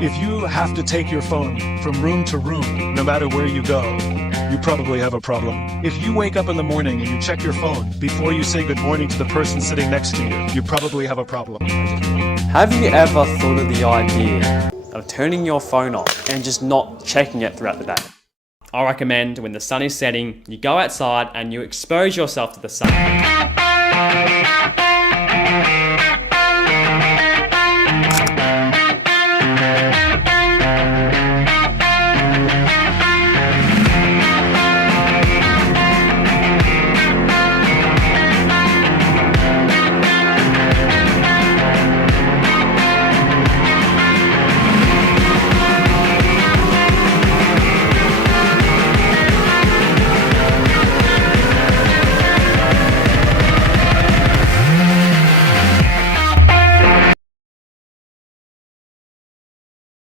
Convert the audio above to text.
If you have to take your phone from room to room, no matter where you go, you probably have a problem. If you wake up in the morning and you check your phone before you say good morning to the person sitting next to you, you probably have a problem. Have you ever thought of the idea of turning your phone off and just not checking it throughout the day? I recommend when the sun is setting, you go outside and you expose yourself to the sun.